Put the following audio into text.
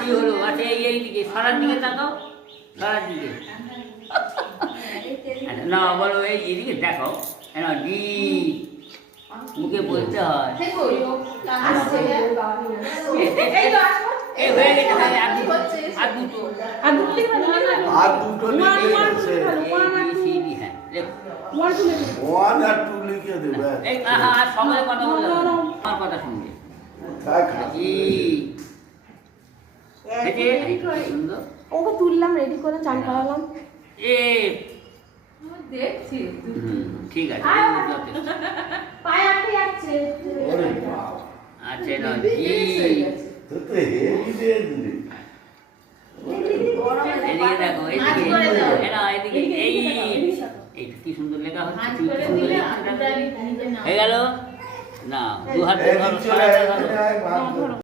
C হলো আচ্ছা এই এই দিকে সরার দিকে তাকাও সরার দিকে না বলো এই এদিকে দেখো কেন ডি মুখে বলতে হয় এই হয়ে আর দুটো আর দুটো আর দুটো লিখে দাও, লিখে দাও। আর দুটো One, লিখে one, গেছে two, one, A and B C D হ্যাঁ লেখো One, two, লিখে দাও। ওয়ান আর টু লিখে দেবে এই আহা আর কথা কথা শুনবে থাক, থাক। ই থেকে সুন্দর ওকে তুললাম রেডি করে চান করালাম। এ। দেখছি। ঠিক আছে। পায়ে আটকে যাচ্ছে। ওরে বাবা, আচ্ছা না ই তো তো হেভি দিয়ে দিলি। এদিকে। দেখো এদিকে এরা এদিকে এই। এই কি সুন্দর লেখা হচ্ছে। হয়ে গেল? না দু হাত ধরো।